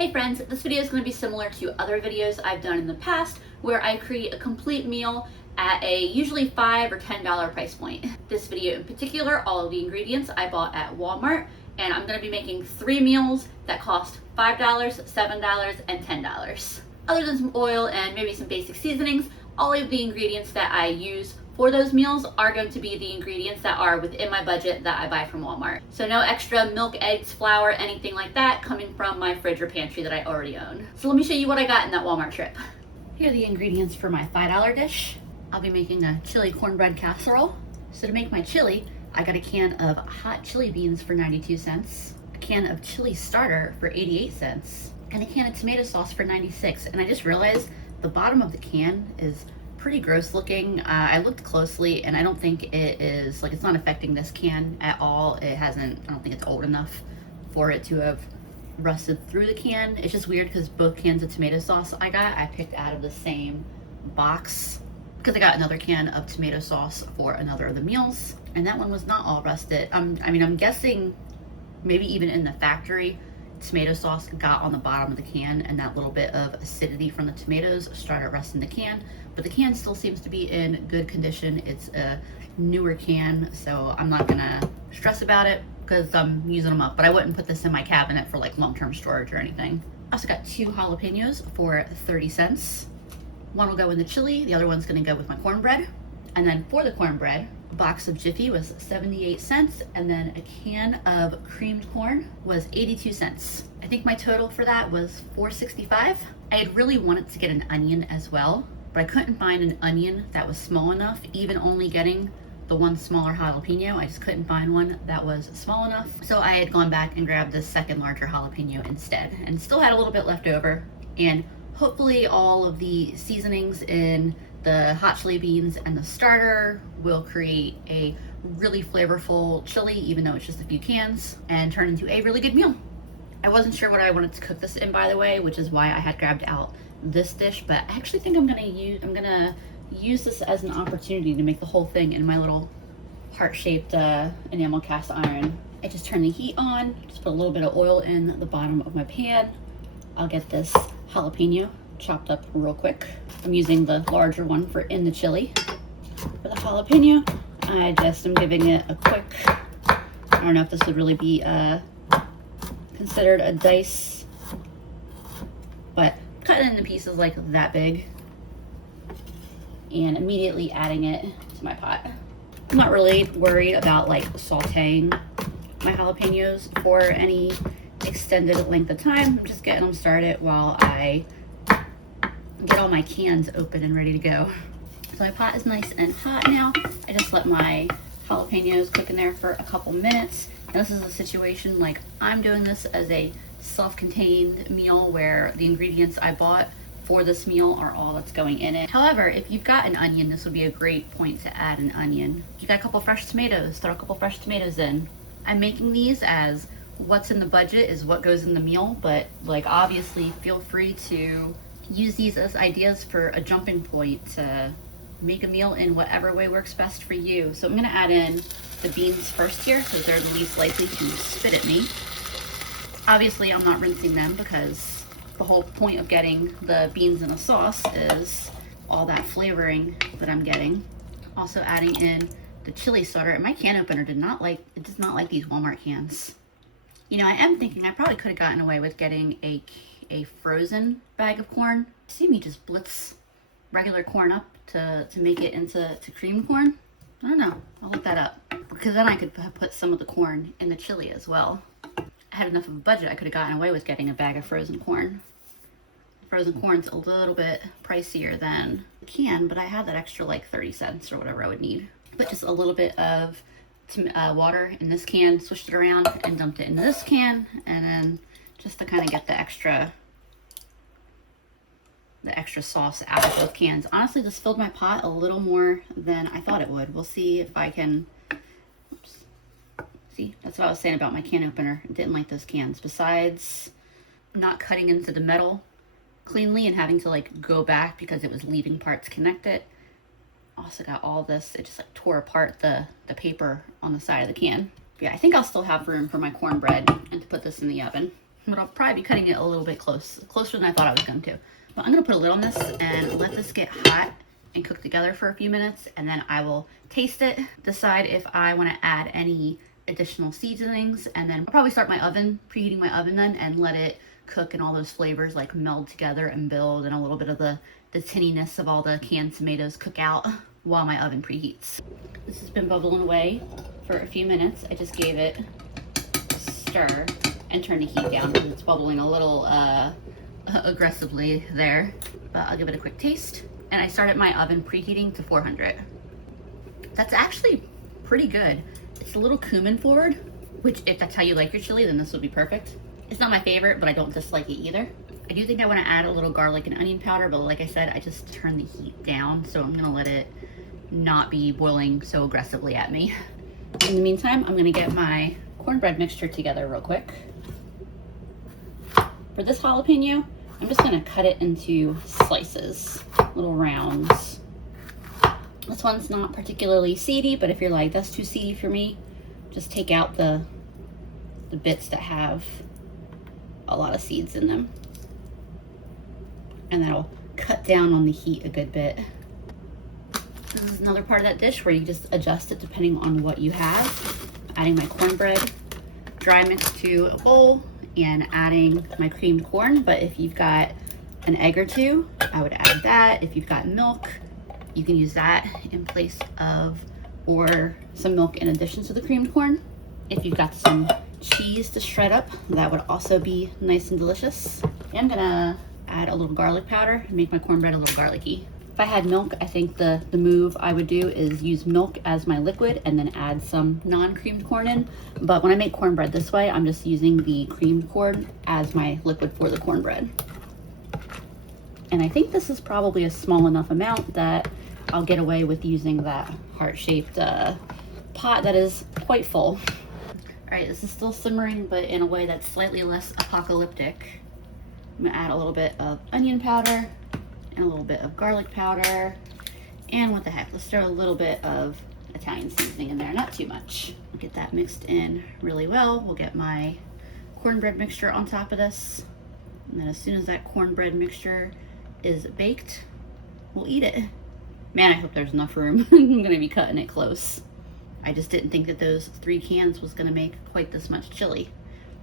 Hey friends, this video is going to be similar to other videos I've done in the past where I create a complete meal at a usually $5 or $10 price point. This video in particular, all of the ingredients I bought at Walmart, and I'm going to be making 3 meals that cost $5, $7, and $10. Other than some oil and maybe some basic seasonings, all of the ingredients that I use for those meals are going to be the ingredients that are within my budget that I buy from Walmart. So no extra milk, eggs, flour, anything like that coming from my fridge or pantry that I already own. So let me show you what I got in that Walmart trip. Here are the ingredients for my $5 dish. I'll be making a chili cornbread casserole. So to make my chili, I got a can of hot chili beans for 92 cents, a can of chili starter for 88 cents, and a can of tomato sauce for 96. And I just realized the bottom of the can is pretty gross looking. I looked closely and I don't think it is, like, it's not affecting this can at all. It hasn't, I don't think it's old enough for it to have rusted through the can. It's just weird because both cans of tomato sauce I picked out of the same box because I got another can of tomato sauce for another of the meals, and that one was not all rusted. I mean, I'm guessing maybe even in the factory, tomato sauce got on the bottom of the can and that little bit of acidity from the tomatoes started rusting the can, but the can still seems to be in good condition. It's a newer can, so I'm not gonna stress about it because I'm using them up, but I wouldn't put this in my cabinet for like long-term storage or anything. I also got 2 jalapenos for 30 cents. One will go in the chili, the other one's gonna go with my cornbread. And then for the cornbread, a box of Jiffy was 78 cents, and then a can of creamed corn was 82 cents. I think my total for that was $4.65. I had really wanted to get an onion as well, but I couldn't find an onion that was small enough, even only getting the one smaller jalapeno. I just couldn't find one that was small enough. So I had gone back and grabbed the second larger jalapeno instead, and still had a little bit left over. And hopefully all of the seasonings in the hot chili beans and the starter will create a really flavorful chili, even though it's just a few cans, and turn into a really good meal. I wasn't sure what I wanted to cook this in, by the way, which is why I had grabbed out this dish, but I actually think I'm gonna use this as an opportunity to make the whole thing in my little heart-shaped enamel cast iron. I just turn the heat on, just put a little bit of oil in the bottom of my pan. I'll get this jalapeno chopped up real quick. I'm using the larger one for in the chili. For the jalapeno, I just am giving it a quick, I don't know if this would really be considered a dice, but cut it into pieces like that big and immediately adding it to my pot. I'm not really worried about like sauteing my jalapenos for any extended length of time. I'm just getting them started while I get all my cans open and ready to go. So my pot is nice and hot now. I just let my jalapenos cook in there for a couple minutes. And this is a situation like I'm doing this as a self-contained meal where the ingredients I bought for this meal are all that's going in it. However, if you've got an onion, this would be a great point to add an onion. If you got a couple fresh tomatoes, throw a couple fresh tomatoes in. I'm making these as what's in the budget is what goes in the meal, but like obviously feel free to use these as ideas for a jumping point to make a meal in whatever way works best for you. So I'm gonna add in the beans first here because they're the least likely to spit at me. Obviously I'm not rinsing them because the whole point of getting the beans in a sauce is all that flavoring that I'm getting. Also adding in the chili starter, and my can opener does not like these Walmart cans. You know, I am thinking I probably could have gotten away with getting a frozen bag of corn. See me just blitz regular corn up to make it into creamed corn. I don't know, I'll look that up because then I could put some of the corn in the chili as well. I had enough of a budget, I could have gotten away with getting a bag of frozen corn. Frozen corn's a little bit pricier than the can, but I had that extra like 30 cents or whatever I would need. Put just a little bit of water in this can, switched it around and dumped it into this can, and then just to kind of get the extra sauce out of both cans. Honestly, this filled my pot a little more than I thought it would. We'll see if I can, oops. See, that's what I was saying about my can opener. I didn't like those cans. Besides not cutting into the metal cleanly and having to like go back because it was leaving parts connected, also got all this, it just like tore apart the paper on the side of the can. Yeah, I think I'll still have room for my cornbread and to put this in the oven. but I'll probably be cutting it a little bit closer than I thought I was going to. But I'm going to put a lid on this and let this get hot and cook together for a few minutes, and then I will taste it, decide if I want to add any additional seasonings, and then I'll probably start my oven, preheating my oven then, and let it cook and all those flavors like meld together and build, and a little bit of the tinniness of all the canned tomatoes cook out while my oven preheats. This has been bubbling away for a few minutes. I just gave it a stir and turned the heat down because it's bubbling a little aggressively there, but I'll give it a quick taste. And I started my oven preheating to 400. That's actually pretty good. It's a little cumin forward, which if that's how you like your chili, then this would be perfect. It's not my favorite, but I don't dislike it either. I do think I want to add a little garlic and onion powder, but like I said, I just turned the heat down, so I'm gonna let it not be boiling so aggressively at me. In the meantime, I'm gonna get my cornbread mixture together real quick. For this jalapeno, I'm just gonna cut it into slices, little rounds. This one's not particularly seedy, but if you're like, that's too seedy for me, just take out the bits that have a lot of seeds in them. And that'll cut down on the heat a good bit. This is another part of that dish where you just adjust it depending on what you have. Adding my cornbread dry mix to a bowl and adding my creamed corn, but if you've got an egg or two, I would add that. If you've got milk, you can use that in place of, or some milk in addition to the creamed corn. If you've got some cheese to shred up, that would also be nice and delicious. I'm gonna add a little garlic powder and make my cornbread a little garlicky. If I had milk, I think the move I would do is use milk as my liquid and then add some non-creamed corn in. But when I make cornbread this way, I'm just using the creamed corn as my liquid for the cornbread. And I think this is probably a small enough amount that I'll get away with using that heart-shaped pot that is quite full. All right, this is still simmering, but in a way that's slightly less apocalyptic. I'm gonna add a little bit of onion powder and a little bit of garlic powder. And what the heck, let's throw a little bit of Italian seasoning in there, not too much. Get that mixed in really well. We'll get my cornbread mixture on top of this. And then as soon as that cornbread mixture is baked, we'll eat it. Man, I hope there's enough room. I'm gonna be cutting it close. I just didn't think that those 3 cans was gonna make quite this much chili.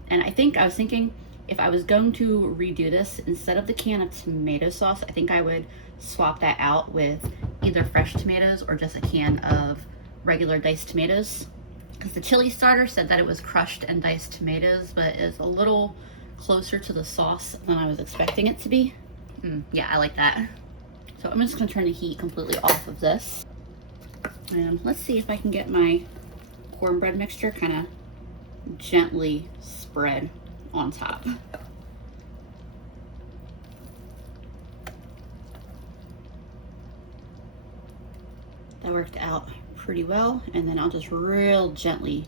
And I was thinking, if I was going to redo this, instead of the can of tomato sauce, I think I would swap that out with either fresh tomatoes or just a can of regular diced tomatoes. Because the chili starter said that it was crushed and diced tomatoes, but it's a little closer to the sauce than I was expecting it to be. Yeah, I like that. So I'm just gonna turn the heat completely off of this. And let's see if I can get my cornbread mixture kind of gently spread on top. That worked out pretty well. And then I'll just real gently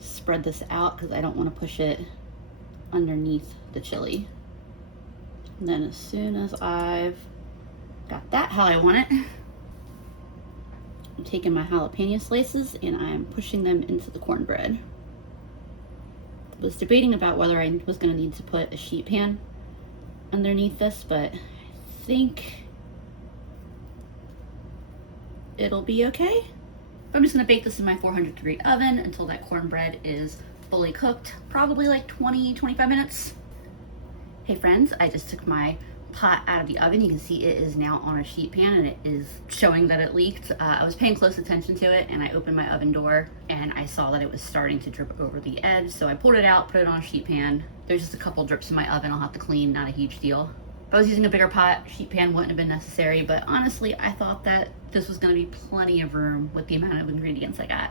spread this out because I don't want to push it underneath the chili. And then as soon as I've got that how I want it, I'm taking my jalapeno slices and I'm pushing them into the cornbread. I was debating about whether I was going to need to put a sheet pan underneath this, but I think it'll be okay. I'm just going to bake this in my 400-degree oven until that cornbread is fully cooked, probably like 20-25 minutes. Hey friends, I just took my pot out of the oven. You can see it is now on a sheet pan and it is showing that it leaked. I was paying close attention to it and I opened my oven door and I saw that it was starting to drip over the edge. So I pulled it out, put it on a sheet pan. There's just a couple drips in my oven I'll have to clean, not a huge deal. If I was using a bigger pot, sheet pan wouldn't have been necessary, but honestly, I thought that this was gonna be plenty of room with the amount of ingredients I got.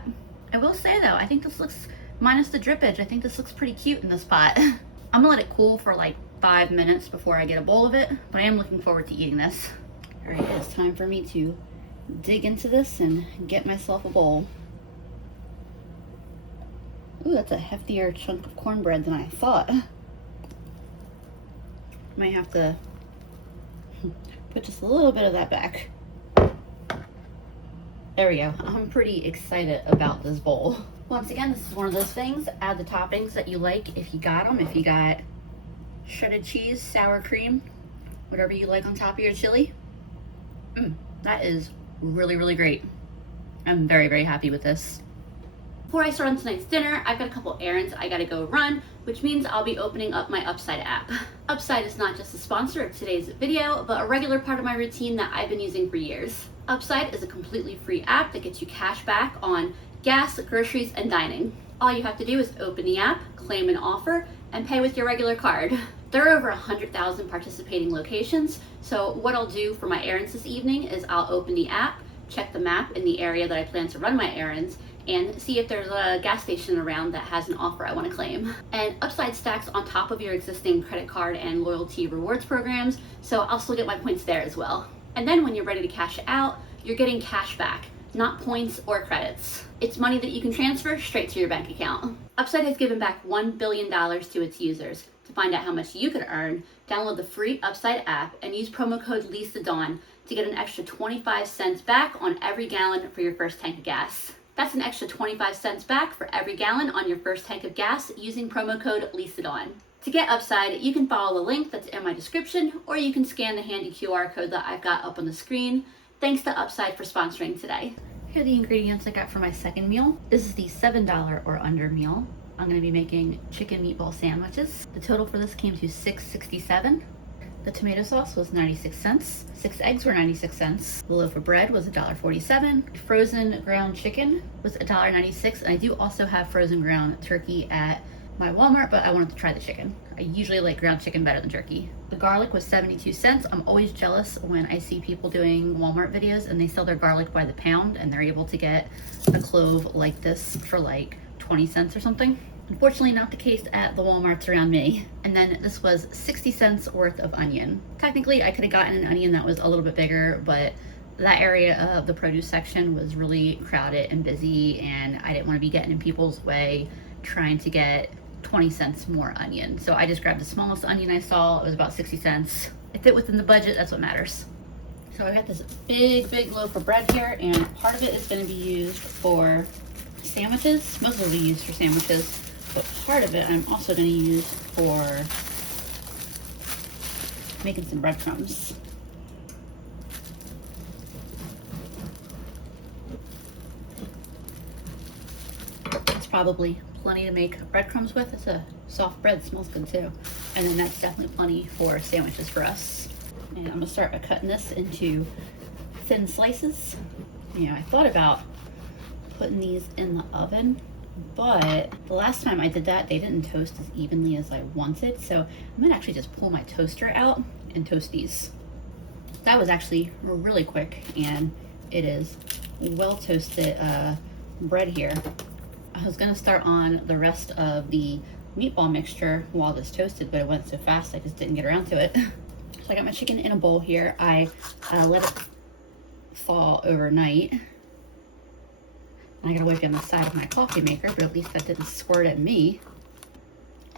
I will say though, I think this looks, minus the drippage, I think this looks pretty cute in this pot. I'm gonna let it cool for like 5 minutes before I get a bowl of it, but I am looking forward to eating this. All right, it's time for me to dig into this and get myself a bowl. Ooh, that's a heftier chunk of cornbread than I thought. Might have to put just a little bit of that back. There we go. I'm pretty excited about this bowl. Once again, this is one of those things. Add the toppings that you like if you got them. If you got shredded cheese, sour cream, whatever you like on top of your chili. That is really, really great. I'm very, very happy with this. Before I start on tonight's dinner, I've got a couple errands I gotta go run, which means I'll be opening up my Upside app. Upside is not just a sponsor of today's video, but a regular part of my routine that I've been using for years. Upside is a completely free app that gets you cash back on gas, groceries, and dining. All you have to do is open the app, claim an offer, and pay with your regular card. There are over 100,000 participating locations, so what I'll do for my errands this evening is I'll open the app, check the map in the area that I plan to run my errands, and see if there's a gas station around that has an offer I want to claim. And Upside stacks on top of your existing credit card and loyalty rewards programs, so I'll still get my points there as well. And then when you're ready to cash out, you're getting cash back, not points or credits. It's money that you can transfer straight to your bank account. Upside has given back $1 billion to its users. To find out how much you could earn, download the free Upside app and use promo code LisaDawn to get an extra 25 cents back on every gallon for your first tank of gas. That's an extra 25 cents back for every gallon on your first tank of gas using promo code LisaDawn. To get Upside, you can follow the link that's in my description, or you can scan the handy QR code that I've got up on the screen. Thanks to Upside for sponsoring today. Here are the ingredients I got for my second meal. This is the $7 or under meal. I'm going to be making chicken meatball sandwiches. The total for this came to $6.67. The tomato sauce was 96 cents. 6 eggs were 96 cents. The loaf of bread was $1.47. Frozen ground chicken was $1.96. And I do also have frozen ground turkey at my Walmart, but I wanted to try the chicken. I usually like ground chicken better than turkey. The garlic was 72 cents. I'm always jealous when I see people doing Walmart videos and they sell their garlic by the pound and they're able to get a clove like this for like 20 cents or something. Unfortunately, not the case at the Walmarts around me. And then this was 60 cents worth of onion. Technically, I could have gotten an onion that was a little bit bigger, but that area of the produce section was really crowded and busy, and I didn't want to be getting in people's way trying to get 20 cents more onion. So I just grabbed the smallest onion I saw. It was about 60 cents. It fit within the budget, that's what matters. So I got this big loaf of bread here, and part of it is going to be used for sandwiches. Most of it will be used for sandwiches, but part of it I'm also going to use for making some breadcrumbs. It's probably plenty to make breadcrumbs with. It's a soft bread, smells good too. And then that's definitely plenty for sandwiches for us. And I'm gonna start cutting this into thin slices. You know, I thought about putting these in the oven, but the last time I did that, they didn't toast as evenly as I wanted. So I'm gonna actually just pull my toaster out and toast these. That was actually really quick, and it is well toasted bread here. I was gonna start on the rest of the meatball mixture while this toasted, but it went so fast I just didn't get around to it. So I got my chicken in a bowl here. I let it thaw overnight. I gotta wipe down the side of my coffee maker, but at least that didn't squirt at me.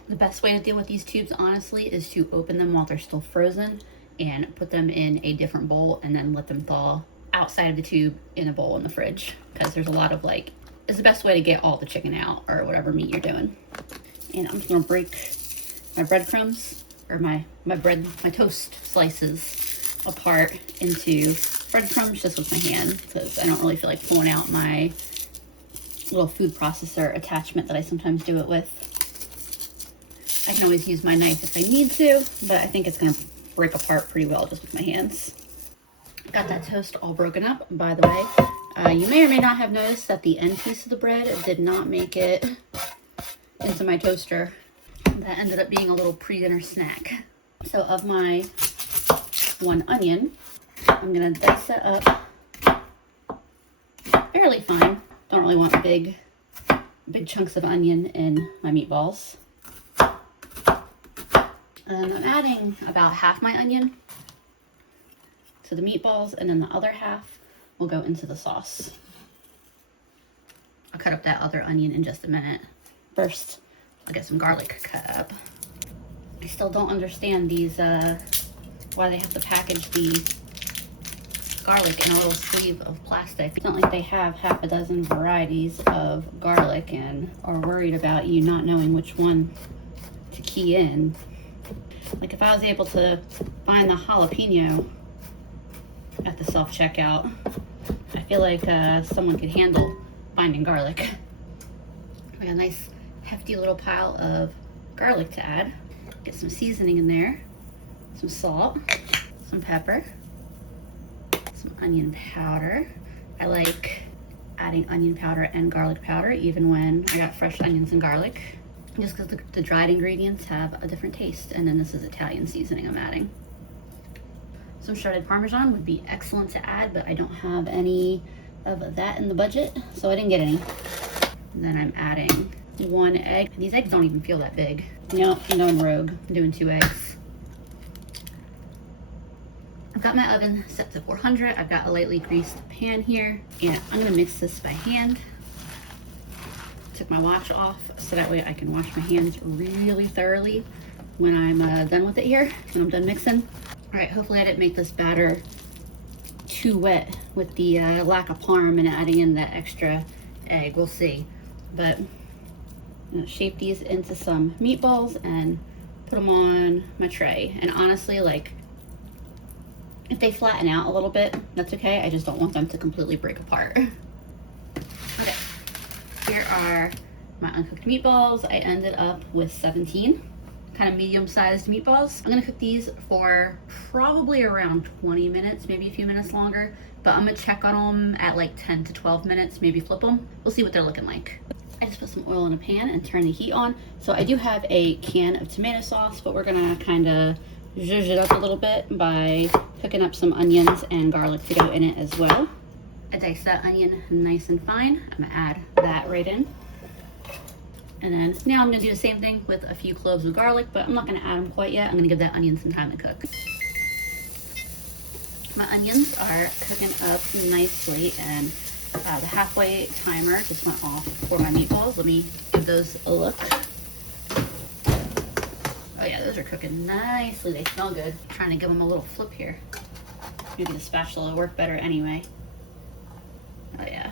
The best way to deal with these tubes, honestly, is to open them while they're still frozen and put them in a different bowl and then let them thaw outside of the tube in a bowl in the fridge, because there's a lot of like, it's the best way to get all the chicken out or whatever meat you're doing. And I'm just gonna break my breadcrumbs or my toast slices apart into breadcrumbs just with my hand, because I don't really feel like pulling out my little food processor attachment that I sometimes do it with. I can always use my knife if I need to, but I think it's gonna break apart pretty well just with my hands. Got that toast all broken up, by the way. You may or may not have noticed that the end piece of the bread did not make it into my toaster. That ended up being a little pre-dinner snack. So of my one onion, I'm gonna dice it up fairly fine. Don't really want big chunks of onion in my meatballs. And I'm adding about half my onion to the meatballs, and then the other half will go into the sauce. I'll cut up that other onion in just a minute. First, I'll get some garlic cut up. I still don't understand these, why they have to package the garlic in a little sleeve of plastic. It's not like they have half a dozen varieties of garlic and are worried about you not knowing which one to key in. Like if I was able to find the jalapeno at the self-checkout, I feel like someone could handle finding garlic. I got a nice hefty little pile of garlic to add. Get some seasoning in there, some salt, some pepper, some onion powder. I like adding onion powder and garlic powder even when I got fresh onions and garlic, just because the dried ingredients have a different taste. And then this is Italian seasoning I'm adding. Some shredded Parmesan would be excellent to add, but I don't have any of that in the budget, so I didn't get any. And then I'm adding 1 egg. These eggs don't even feel that big. No, I'm going rogue. I'm doing 2 eggs. I've got my oven set to 400. I've got a lightly greased pan here, and I'm gonna mix this by hand. Took my watch off so that way I can wash my hands really thoroughly when I'm done with it here, when I'm done mixing. All right, hopefully I didn't make this batter too wet with the lack of parm and adding in that extra egg. We'll see. But I'm gonna shape these into some meatballs and put them on my tray. And honestly, like, if they flatten out a little bit, that's okay. I just don't want them to completely break apart. Okay, here are my uncooked meatballs. I ended up with 17 kind of medium-sized meatballs. I'm gonna cook these for probably around 20 minutes, maybe a few minutes longer, but I'm gonna check on them at like 10 to 12 minutes, maybe flip them. We'll see what they're looking like. I just put some oil in a pan and turn the heat on. So I do have a can of tomato sauce, but we're gonna kind of zhuzh it up a little bit by cooking up some onions and garlic to go in it as well. I diced that onion nice and fine. I'm gonna add that right in. And then now I'm gonna do the same thing with a few cloves of garlic, but I'm not gonna add them quite yet. I'm gonna give that onion some time to cook. My onions are cooking up nicely, and the halfway timer just went off for my meatballs. Let me give those a look. Oh yeah, those are cooking nicely. They smell good. I'm trying to give them a little flip here. Maybe the spatula will work better anyway. Oh yeah.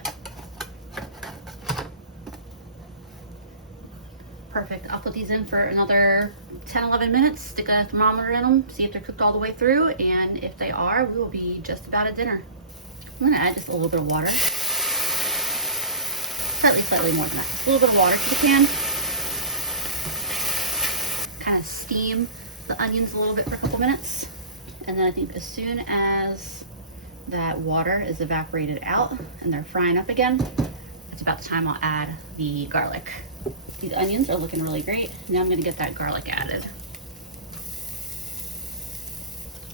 Perfect. I'll put these in for another 10-11 minutes, stick a thermometer in them, see if they're cooked all the way through, and if they are, we will be just about at dinner. I'm gonna add just a little bit of water. Slightly more than that. Just a little bit of water to the pan. Kind of steam the onions a little bit for a couple minutes. And then I think as soon as that water is evaporated out and they're frying up again, it's about the time I'll add the garlic. These onions are looking really great. Now I'm gonna get that garlic added.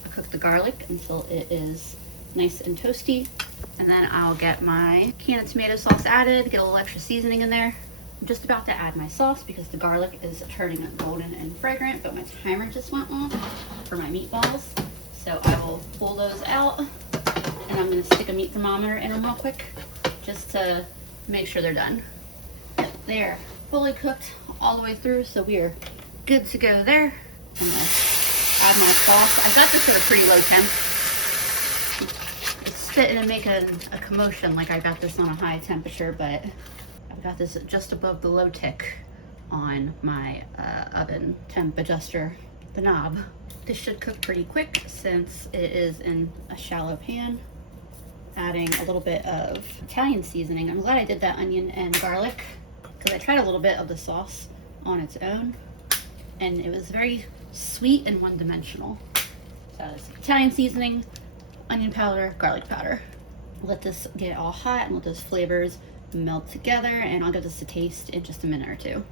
I'll cook the garlic until it is nice and toasty. And then I'll get my can of tomato sauce added, get a little extra seasoning in there. I'm just about to add my sauce because the garlic is turning golden and fragrant, but my timer just went off for my meatballs. So I will pull those out, and I'm gonna stick a meat thermometer in them real quick just to make sure they're done. They're fully cooked all the way through, so we are good to go there. I'm gonna add my sauce. I got this at a pretty low temp. It's spitting and making a commotion like I got this on a high temperature, but I've got this just above the low tick on my oven temp adjuster, the knob. This should cook pretty quick since it is in a shallow pan. Adding a little bit of Italian seasoning. I'm glad I did that onion and garlic because I tried a little bit of the sauce on its own and it was very sweet and one-dimensional. So it's Italian seasoning, onion powder, garlic powder. Let this get all hot and let those flavors melt together, and I'll give this a taste in just a minute or two.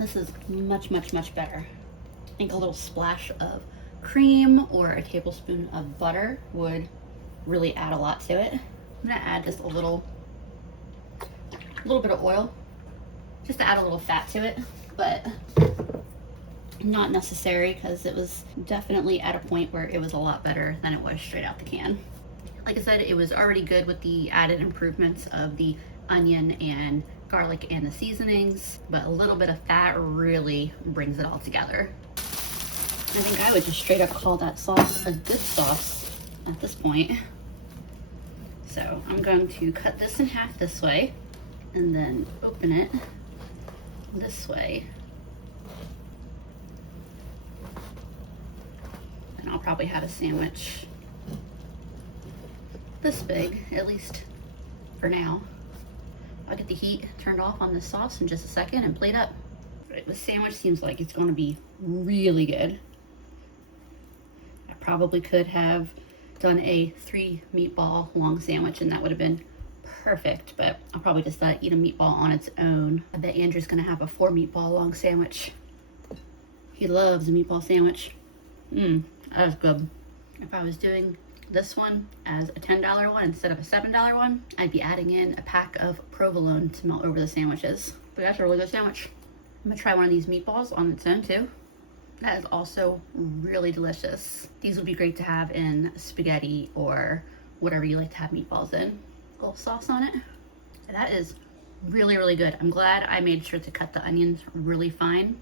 This is much better. I think a little splash of cream or a tablespoon of butter would really add a lot to it. I'm gonna add just a little bit of oil just to add a little fat to it, but not necessary because it was definitely at a point where it was a lot better than it was straight out the can. Like I said, it was already good with the added improvements of the onion and garlic and the seasonings, but a little bit of fat really brings it all together. I think I would just straight up call that sauce a good sauce at this point. So I'm going to cut this in half this way and then open it this way. And I'll probably have a sandwich this big, at least for now. I'll get the heat turned off on this sauce in just a second and plate up. Right, the sandwich seems like it's going to be really good. I probably could have done a 3 meatball long sandwich and that would have been perfect, but I'll probably just eat a meatball on its own. I bet Andrew's gonna have a 4 meatball long sandwich. He loves a meatball sandwich. That is good. If I was doing this one as a $10 one instead of a $7 one, I'd be adding in a pack of provolone to melt over the sandwiches. But that's a really good sandwich. I'm gonna try one of these meatballs on its own too. That is also really delicious. These would be great to have in spaghetti or whatever you like to have meatballs in. A little sauce on it. That is really, really good. I'm glad I made sure to cut the onions really fine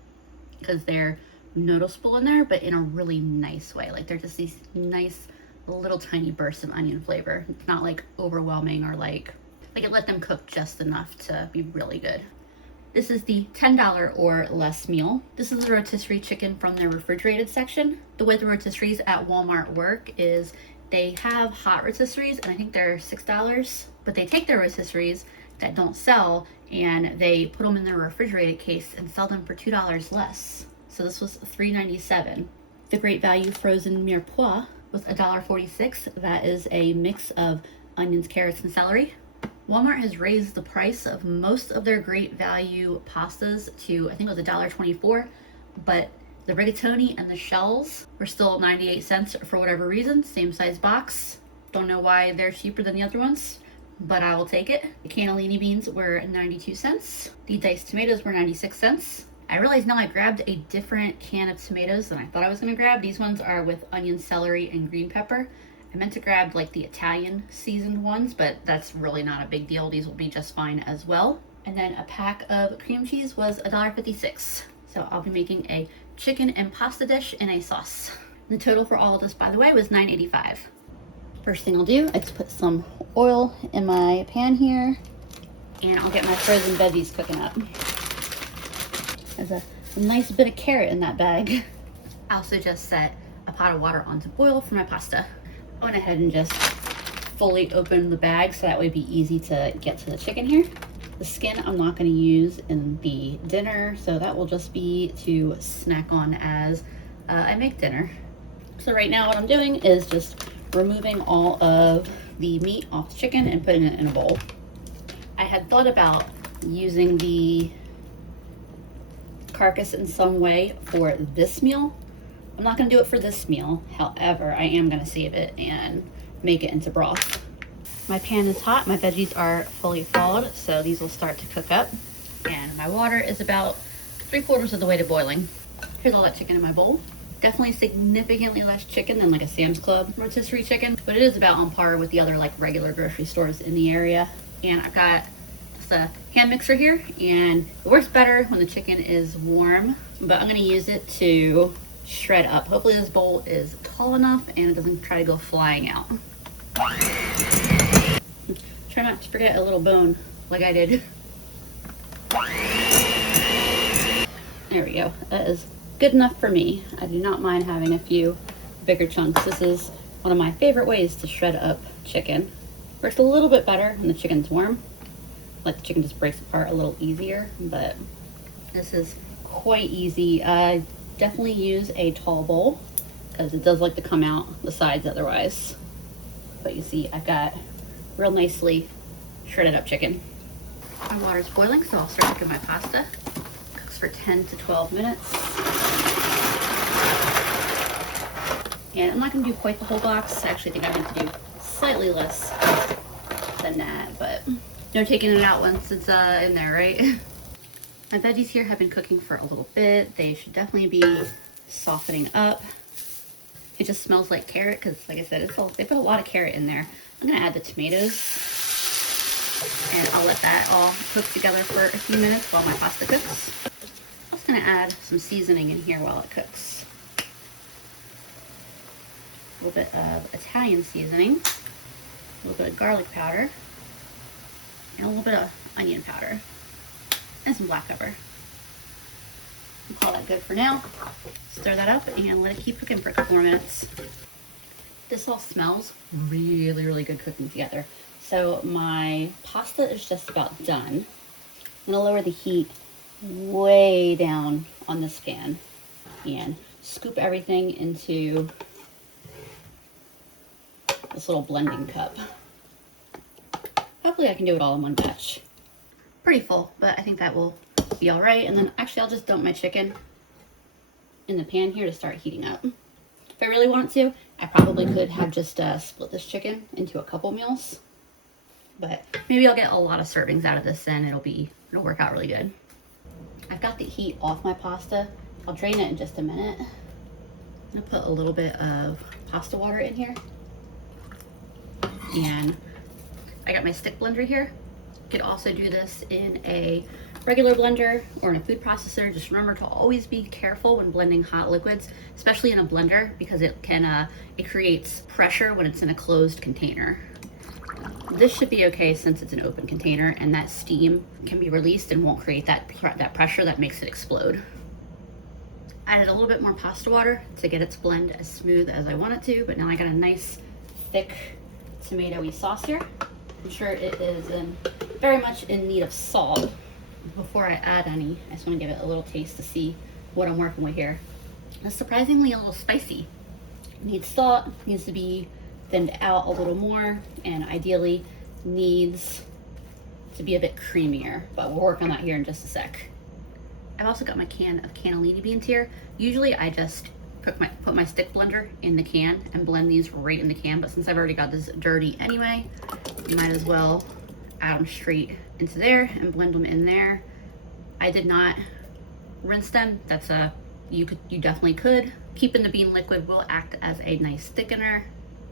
because they're noticeable in there, but in a really nice way. Like they're just these nice little tiny bursts of onion flavor. It's not like overwhelming or like it let them cook just enough to be really good. This is the $10 or less meal. This is the rotisserie chicken from their refrigerated section. The way the rotisseries at Walmart work is they have hot rotisseries and I think they're $6, but they take their rotisseries that don't sell and they put them in their refrigerated case and sell them for $2 less. So this was $3.97. The Great Value frozen mirepoix was $1.46. That is a mix of onions, carrots, and celery. Walmart has raised the price of most of their Great Value pastas to, I think it was $1.24, but the rigatoni and the shells were still 98 cents for whatever reason, same size box. Don't know why they're cheaper than the other ones, but I will take it. The cannellini beans were 92 cents. The diced tomatoes were 96 cents. I realized now I grabbed a different can of tomatoes than I thought I was gonna grab. These ones are with onion, celery, and green pepper. I meant to grab like the Italian seasoned ones, but that's really not a big deal. These will be just fine as well. And then a pack of cream cheese was $1.56. So I'll be making a chicken and pasta dish in a sauce. The total for all of this, by the way, was $9.85. First thing I'll do is put some oil in my pan here, and I'll get my frozen veggies cooking up. There's a nice bit of carrot in that bag. I also just set a pot of water on to boil for my pasta. I went ahead and just fully opened the bag so that way it'd be easy to get to the chicken here. The skin I'm not going to use in the dinner, so that will just be to snack on as I make dinner. So right now what I'm doing is just removing all of the meat off the chicken and putting it in a bowl. I had thought about using the carcass in some way for this meal. I'm not going to do it for this meal. However, I am going to save it and make it into broth. My pan is hot. My veggies are fully thawed, so these will start to cook up. And my water is about 3/4 of the way to boiling. Here's all that chicken in my bowl. Definitely significantly less chicken than like a Sam's Club rotisserie chicken, but it is about on par with the other like regular grocery stores in the area. And I've got just a hand mixer here, and it works better when the chicken is warm, but I'm going to use it to shred up. Hopefully this bowl is tall enough and it doesn't try to go flying out. Try not to forget a little bone like I did. There we go. That is good enough for me. I do not mind having a few bigger chunks. This is one of my favorite ways to shred up chicken. Works a little bit better when the chicken's warm. Like the chicken just breaks apart a little easier, but this is quite easy. Definitely use a tall bowl because it does like to come out the sides otherwise. But you see, I've got real nicely shredded up chicken. My water's boiling, so I'll start cooking my pasta. Cooks for 10 to 12 minutes. And I'm not going to do quite the whole box. I actually think I need to do slightly less than that, but no taking it out once it's in there, right? My veggies here have been cooking for a little bit. They should definitely be softening up. It just smells like carrot because, like I said, they put a lot of carrot in there. I'm gonna add the tomatoes and I'll let that all cook together for a few minutes while my pasta cooks. I'm also gonna add some seasoning in here while it cooks. A little bit of Italian seasoning. a little bit of garlic powder, and a little bit of onion powder, and some black pepper. We'll call that good for now. Stir that up and let it keep cooking for a couple more minutes. This all smells really, really good cooking together. So my pasta is just about done. I'm gonna lower the heat way down on this pan and scoop everything into this little blending cup. Hopefully I can do it all in one batch. Pretty full, but I think that will be all right. And then actually I'll just dump my chicken in the pan here to start heating up. If I really wanted to, I probably could have just split this chicken into a couple meals, but maybe I'll get a lot of servings out of this and it'll work out really good. I've got the heat off my pasta. I'll drain it in just a minute. I'm gonna put a little bit of pasta water in here. And I got my stick blender here. You could also do this in a regular blender or in a food processor. Just remember to always be careful when blending hot liquids, especially in a blender, because it creates pressure when it's in a closed container. This should be okay since it's an open container and that steam can be released and won't create that pressure that makes it explode. I added a little bit more pasta water to get its blend as smooth as I want it to, but now I got a nice thick tomatoey sauce here. I'm sure it is very much in need of salt. Before I add any, I just want to give it a little taste to see what I'm working with here. It's surprisingly a little spicy. It needs salt, needs to be thinned out a little more, and ideally needs to be a bit creamier, but we'll work on that here in just a sec. I've also got my can of cannellini beans here. Usually I just put my stick blender in the can and blend these right in the can, but since I've already got this dirty anyway, you might as well add them straight into there and blend them in there. I did not rinse them. That's you definitely could. Keeping the bean liquid will act as a nice thickener,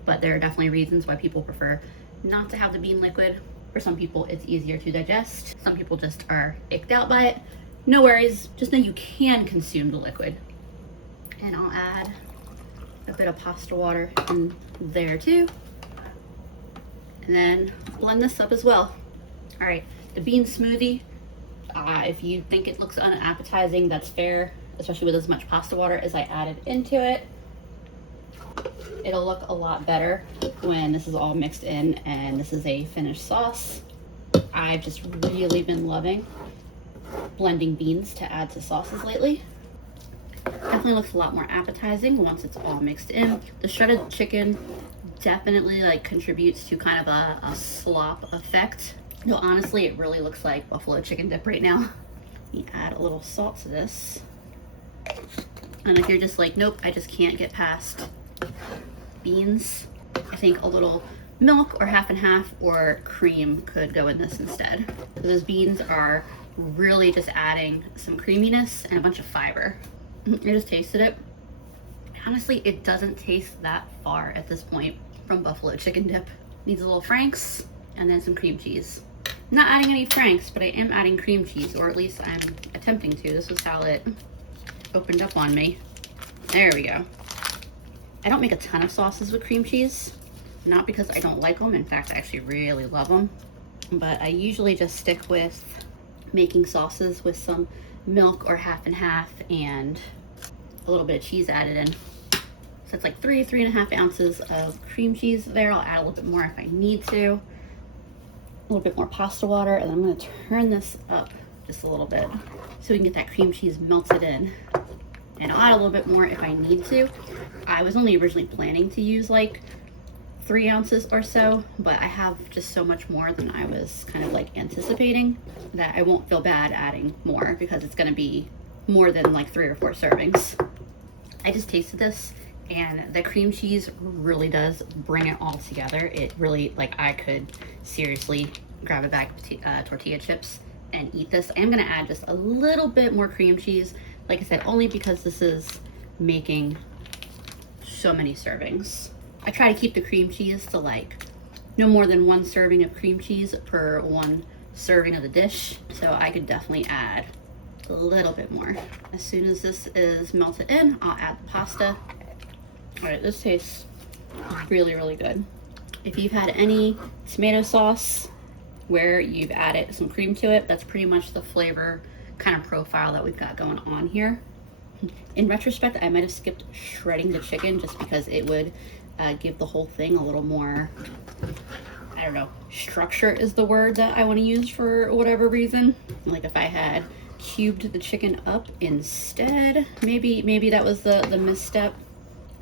but there are definitely reasons why people prefer not to have the bean liquid. For some people it's easier to digest. Some people just are icked out by it. No worries, just know you can consume the liquid. And I'll add a bit of pasta water in there too. And then blend this up as well. All right, the bean smoothie, if you think it looks unappetizing, that's fair, especially with as much pasta water as I added into it. It'll look a lot better when this is all mixed in and this is a finished sauce. I've just really been loving blending beans to add to sauces lately. Definitely looks a lot more appetizing once it's all mixed in. The shredded chicken definitely contributes to kind of a slop effect. No, honestly, it really looks like buffalo chicken dip right now. We add a little salt to this. And if you're just like, nope, I just can't get past beans, I think a little milk or half and half or cream could go in this instead. Those beans are really just adding some creaminess and a bunch of fiber. I just tasted it. Honestly, it doesn't taste that far at this point from buffalo chicken dip. Needs a little Frank's and then some cream cheese. I'm not adding any Frank's, but I am adding cream cheese, or at least I'm attempting to. This was how it opened up on me. There we go. I don't make a ton of sauces with cream cheese, not because I don't like them. In fact, I actually really love them. But I usually just stick with making sauces with some milk or half and half and a little bit of cheese added in. So it's like 3.5 ounces of cream cheese there. I'll add a little bit more if I need to. A little bit more pasta water, and I'm going to turn this up just a little bit so we can get that cream cheese melted in. And I'll add a little bit more if I need to. I was only originally planning to use like 3 ounces or so, but I have just so much more than I was kind of anticipating that I won't feel bad adding more, because it's going to be more than like 3 or 4 servings. I just tasted this and the cream cheese really does bring it all together. It really, I could seriously grab a bag of tortilla chips and eat this. I'm going to add just a little bit more cream cheese, like I said, only because this is making so many servings. I try to keep the cream cheese to no more than 1 serving of cream cheese per 1 serving of the dish. So I could definitely add a little bit more. As soon as this is melted in, I'll add the pasta. All right, this tastes really, really good. If you've had any tomato sauce where you've added some cream to it, that's pretty much the flavor kind of profile that we've got going on here. In retrospect, I might have skipped shredding the chicken just because it would give the whole thing a little more, I don't know, structure is the word that I want to use for whatever reason. Like if I had cubed the chicken up instead, maybe that was the misstep.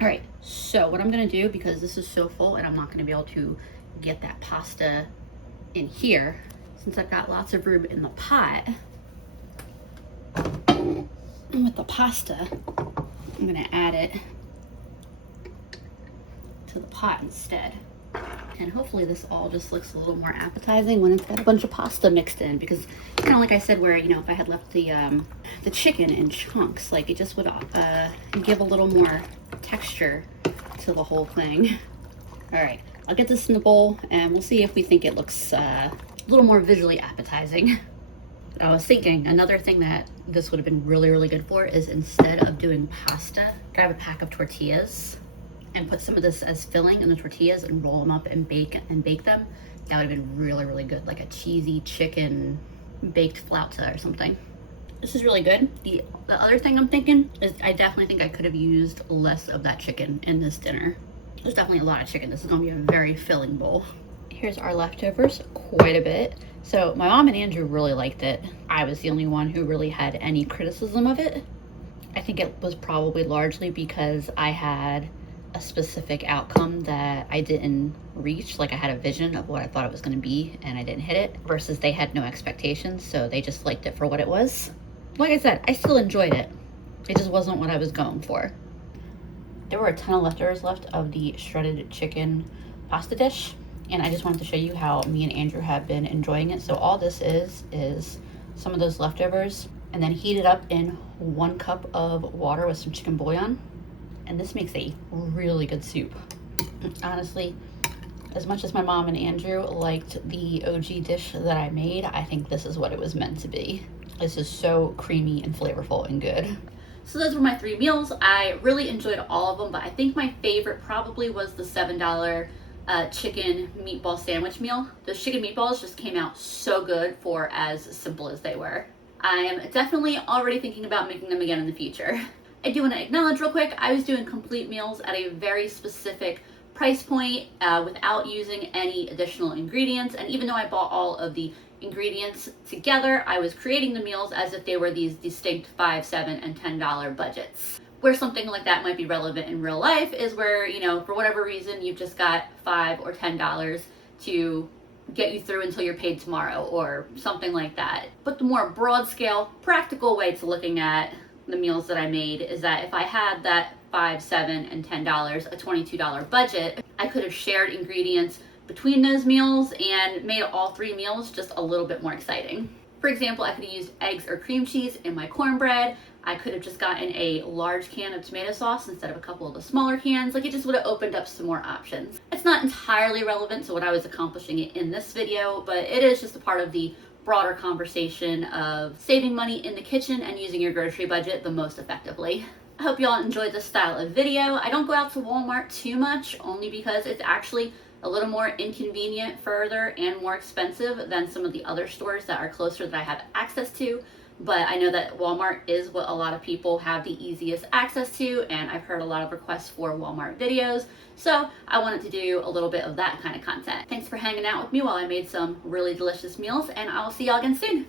All right, so what I'm gonna do, because this is so full and I'm not gonna be able to get that pasta in here, since I've got lots of room in the pot, and with the pasta, I'm gonna add it to the pot instead. And hopefully this all just looks a little more appetizing when it's got a bunch of pasta mixed in, because kind of like I said, where, you know, if I had left the chicken in chunks, like it just would give a little more texture to the whole thing. All right, I'll get this in the bowl and we'll see if we think it looks a little more visually appetizing. I was thinking another thing that this would have been really, really good for is, instead of doing pasta, grab a pack of tortillas and put some of this as filling in the tortillas and roll them up and bake them. That would have been really, really good, like a cheesy chicken baked flauta or something. This is really good. The other thing I'm thinking is I definitely think I could have used less of that chicken in this dinner. There's definitely a lot of chicken. This is gonna be a very filling bowl. Here's our leftovers, quite a bit. So my mom and Andrew really liked it. I was the only one who really had any criticism of it. I think it was probably largely because I had a specific outcome that I didn't reach. Like I had a vision of what I thought it was going to be and I didn't hit it, versus they had no expectations, so they just liked it for what it was. Like I said, I still enjoyed it. It just wasn't what I was going for. There were a ton of leftovers left of the shredded chicken pasta dish, and I just wanted to show you how me and Andrew have been enjoying it. So all this is some of those leftovers, and then heated up in 1 cup of water with some chicken bouillon. And this makes a really good soup. Honestly, as much as my mom and Andrew liked the OG dish that I made, I think this is what it was meant to be. This is so creamy and flavorful and good. So those were my 3 meals. I really enjoyed all of them, but I think my favorite probably was the $7 chicken meatball sandwich meal. Those chicken meatballs just came out so good for as simple as they were. I am definitely already thinking about making them again in the future. I do want to acknowledge real quick, I was doing complete meals at a very specific price point without using any additional ingredients. And even though I bought all of the ingredients together, I was creating the meals as if they were these distinct $5, $7, and $10 budgets. Where something like that might be relevant in real life is where, you know, for whatever reason, you've just got $5 or $10 to get you through until you're paid tomorrow or something like that. But the more broad scale, practical way to looking at the meals that I made is that if I had that $5, $7, and $10, a $22 budget, I could have shared ingredients between those meals and made all 3 meals just a little bit more exciting. For example, I could have used eggs or cream cheese in my cornbread. I could have just gotten a large can of tomato sauce instead of a couple of the smaller cans. Like, it just would have opened up some more options. It's not entirely relevant to what I was accomplishing in this video, but it is just a part of the broader conversation of saving money in the kitchen and using your grocery budget the most effectively. I hope you all enjoyed this style of video. I don't go out to Walmart too much, only because it's actually a little more inconvenient, further, and more expensive than some of the other stores that are closer that I have access to. But I know that Walmart is what a lot of people have the easiest access to, and I've heard a lot of requests for Walmart videos, so I wanted to do a little bit of that kind of content. Thanks for hanging out with me while I made some really delicious meals, and I will see y'all again soon.